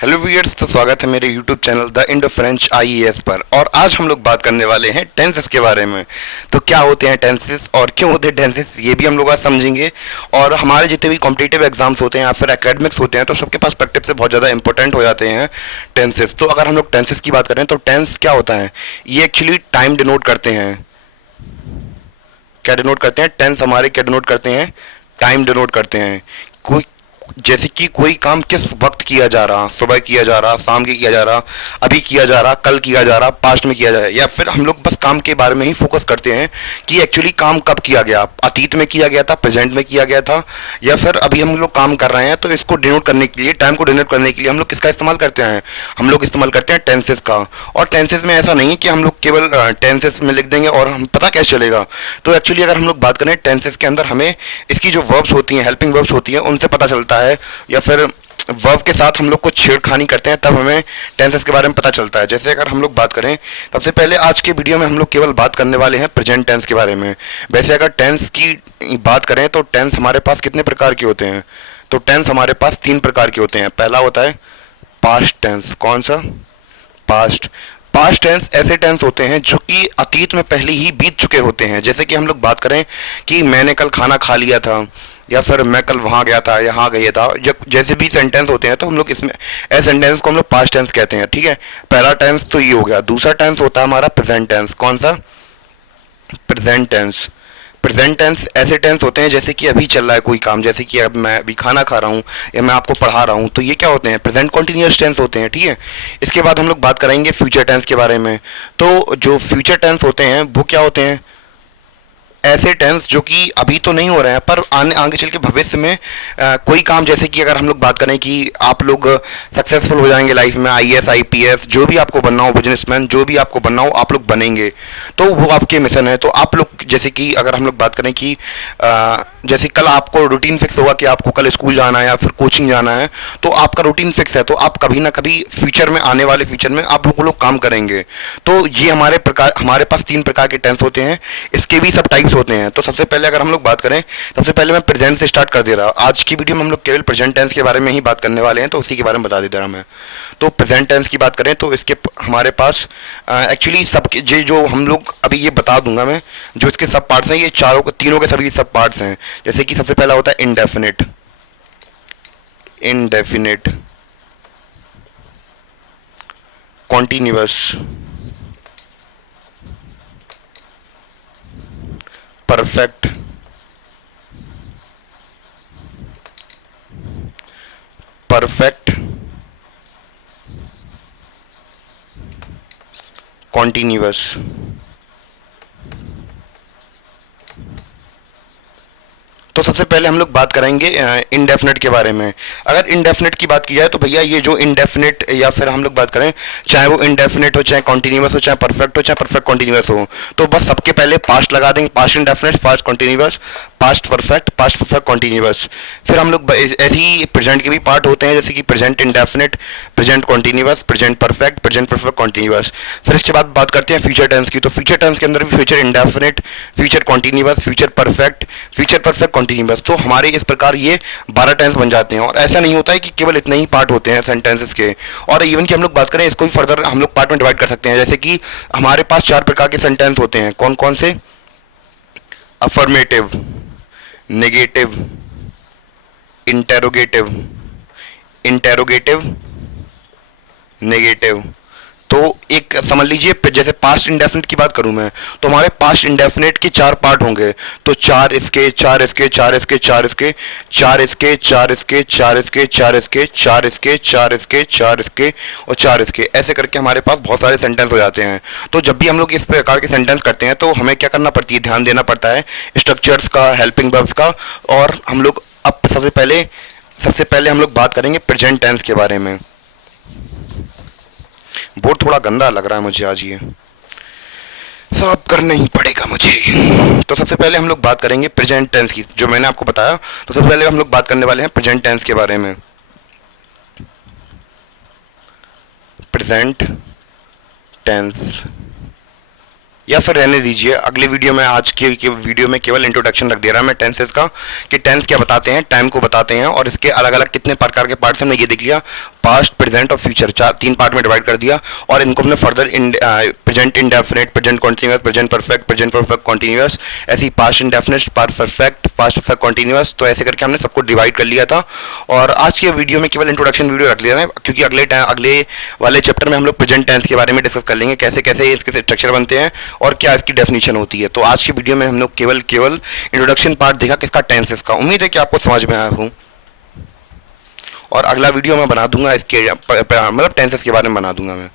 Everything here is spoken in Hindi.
हेलो व्यूअर्स, तो स्वागत है मेरे YouTube channel the Indo French IAS पर। और आज हम लोग बात करने वाले हैं टेंसेस के बारे में। तो क्या होते हैं टेंसेस और क्यों होते हैं टेंसेस, ये भी हम लोग आज समझेंगे। और हमारे जितने भी कॉम्पिटिटिव एग्जाम्स होते हैं या फिर एकेडमिक्स होते हैं तो सबके पास प्रैक्टिस से बहुत ज़्यादा इंपॉर्टेंट हो जाते हैं टेंसेस। तो अगर हम लोग टेंसेस की बात करें तो टेंस क्या होता है, ये एक्चुअली टाइम डिनोट करते हैं। क्या डिनोट करते हैं? टेंस हमारे क्या डिनोट करते हैं? टाइम डिनोट करते हैं। कोई जैसे कि कोई काम किस वक्त किया जा रहा, सुबह किया जा रहा, शाम के किया जा रहा, अभी किया जा रहा, कल किया जा रहा, पास्ट में किया जा रहा है। या फिर हम लोग बस काम के बारे में ही फोकस करते हैं कि एक्चुअली काम कब किया गया, अतीत में किया गया था, प्रेजेंट में किया गया था, या फिर अभी हम लोग काम कर रहे हैं। तो इसको डिनोट करने के लिए, टाइम को डिनोट करने के लिए हम लोग किसका इस्तेमाल करते हैं? हम लोग इस्तेमाल करते हैं टेंसेस का। और टेंसेस में ऐसा नहीं है कि हम लोग केवल टेंसेस में लिख देंगे और हम पता कैसे चलेगा। तो एक्चुअली अगर हम लोग बात करें टेंसेस के अंदर, हमें इसकी जो वर्ब्स होती हैं, हेल्पिंग वर्ब्स होती हैं, उनसे पता चलता है। या फिर वर्ब के साथ हम लोग कुछ छेड़खानी करते हैं तब हमें टेंसेस के बारे में पता चलता है। जैसे अगर हम लोग बात करें, सबसे पहले आज के वीडियो में हम लोग केवल बात करने वाले हैं प्रेजेंट टेंस के बारे में। वैसे अगर टेंस की बात करें तो टेंस हमारे पास कितने प्रकार के होते हैं? तो टेंस हमारे पास 3 प्रकार के होते हैं। पहला होता है पास्ट टेंस। कौन सा? पास्ट। पास्ट टेंस ऐसे टेंस होते हैं जो कि अतीत में पहले ही बीत चुके होते हैं। जैसे कि हम लोग बात करें कि मैंने कल खाना खा लिया था, या फिर मैं कल वहाँ गया था, यहाँ गया था, जैसे भी सेंटेंस होते हैं तो हम लोग इसमें ऐसे सेंटेंस को हम लोग पास्ट टेंस कहते हैं। ठीक है, पहला टेंस तो ये हो गया। दूसरा टेंस होता है हमारा प्रेजेंट टेंस। कौन सा? Present tense. प्रेजेंट टेंस ऐसे टेंस होते हैं जैसे कि अभी चल रहा है कोई काम, जैसे कि अब मैं अभी खाना खा रहा हूँ या मैं आपको पढ़ा रहा हूँ, तो ये क्या होते हैं? प्रेजेंट कॉन्टिन्यूअस टेंस होते हैं। ठीक है, इसके बाद हम लोग बात करेंगे फ्यूचर टेंस के बारे में। तो जो फ्यूचर टेंस होते हैं वो क्या होते हैं? ऐसे टेंस जो कि अभी तो नहीं हो रहे हैं पर आने आगे चल के भविष्य में कोई काम, जैसे कि अगर हम लोग बात करें कि आप लोग सक्सेसफुल हो जाएंगे लाइफ में, आईएएस आईपीएस जो भी आपको बनना हो, बिजनेसमैन जो भी आपको बनना हो, आप लोग बनेंगे। तो वो आपके मिशन है। तो आप लोग, जैसे कि अगर हम लोग बात करें कि जैसे कल आपको रूटीन फिक्स होगा कि आपको कल स्कूल जाना है या फिर कोचिंग जाना है, तो आपका रूटीन फिक्स है, तो आप कभी ना कभी फ्यूचर में, आने वाले फ्यूचर में आप लोग काम करेंगे। तो ये हमारे पास 3 प्रकार के टेंस होते हैं। इसके भी सब टाइप्स होते हैं। तो सबसे पहले अगर हम लोग बात करें, सबसे पहले मैं प्रेजेंट से स्टार्ट कर दे रहा हूँ। आज की वीडियो में हम लोग केवल प्रेजेंट टेंस के बारे में ही बात करने वाले हैं, तो उसी के बारे में बता दे रहा मैं। तो प्रेजेंट टेंस की बात करें तो इसके हमारे पास एक्चुअली सबके जो हम लोग अभी ये बता दूंगा मैं, जो इसके सब पार्ट्स हैं, ये तीनों के सभी सब पार्ट्स हैं। जैसे कि सबसे पहला होता है indefinite. Indefinite, continuous, perfect, perfect, continuous. तो सबसे पहले हम लोग बात करेंगे इनडेफिनेट के बारे में। अगर इनडेफिनेट की बात की जाए तो भैया ये जो इनडेफिनेट, या फिर हम लोग बात करें, चाहे वो इनडेफिनेट हो, चाहे कॉन्टिन्यूअस हो, चाहे परफेक्ट कॉन्टिन्यूअस हो, तो बस सबके पहले पास्ट लगा देंगे। Past indefinite, past continuous, past perfect continuous. फिर हम लोग ऐसे ही प्रेजेंट के भी पार्ट होते हैं, जैसे कि present indefinite, present continuous, present perfect continuous. फिर इसके बाद बात करते हैं फ्यूचर टेंस की। तो फ्यूचर टेंस के अंदर भी future indefinite, future continuous, future perfect continuous. तो हमारे इस प्रकार ये 12 टेंस बन जाते हैं। और ऐसा नहीं होता है कि केवल इतने ही पार्ट होते हैं सेंटेंसेस के। और इवन कि हम लोग बात करें, इसको भी फर्दर हम लोग पार्ट में डिवाइड कर सकते हैं। जैसे कि हमारे पास 4 प्रकार के सेंटेंस होते हैं। कौन कौन से? Affirmative, negative, interrogative, interrogative, negative. तो एक समझ लीजिए, जैसे पास्ट इंडेफिनिट की बात करूं मैं, तो हमारे पास्ट इंडेफिनिट के 4 पार्ट होंगे। तो 4 इसके, 4 इसके, 4 इसके, 4 इसके, 4 इसके, 4 इसके, 4 इसके, 4 इसके, 4 इसके, 4 इसके, 4 इसके और 4 इसके, ऐसे करके हमारे पास बहुत सारे सेंटेंस हो जाते हैं। तो जब भी हम लोग इस प्रकार के सेंटेंस करते हैं तो हमें क्या करना पड़ती है? ध्यान देना पड़ता है स्ट्रक्चर्स का, हेल्पिंग वर्ब्स का। और हम लोग अब सबसे पहले हम लोग बात करेंगे प्रेजेंट टेंस के बारे में। बोर्ड थोड़ा गंदा लग रहा है मुझे आज, ये साफ करना ही पड़ेगा मुझे। तो सबसे पहले हम लोग बात करेंगे प्रेजेंट टेंस की, जो मैंने आपको बताया। तो सबसे पहले हम लोग बात करने वाले हैं प्रेजेंट टेंस के बारे में। प्रेजेंट टेंस या फिर रहने दीजिए, अगले वीडियो में, आज के वीडियो में केवल इंट्रोडक्शन रख दे रहा मैं टेंसेस का, कि टेंस क्या बताते हैं, टाइम को बताते हैं, और इसके अलग अलग कितने प्रकार के पार्ट्स हमने ये देख लिया, पास्ट, प्रेजेंट और फ्यूचर, तीन पार्ट में डिवाइड कर दिया। और इनको हमने further present indefinite, present continuous, present perfect continuous, ऐसी past indefinite, past perfect continuous, तो ऐसे करके हमने सबको डिवाइड कर लिया था। और आज के वीडियो में केवल इंट्रोडक्शन वीडियो रख लिया है, क्योंकि अगले वाले चैप्टर में हम लोग प्रेजेंट टेंस के बारे में डिस्कस कर लेंगे, कैसे कैसे इसके स्ट्रक्चर बनते हैं और क्या इसकी डेफिनेशन होती है। तो आज की वीडियो में हम लोग केवल इंट्रोडक्शन पार्ट देखा किसका, टेंसेस का। उम्मीद है कि आपको समझ में आया हूँ, और अगला वीडियो मैं बना दूंगा इसके मतलब टेंसेस के बारे में बना दूंगा मैं।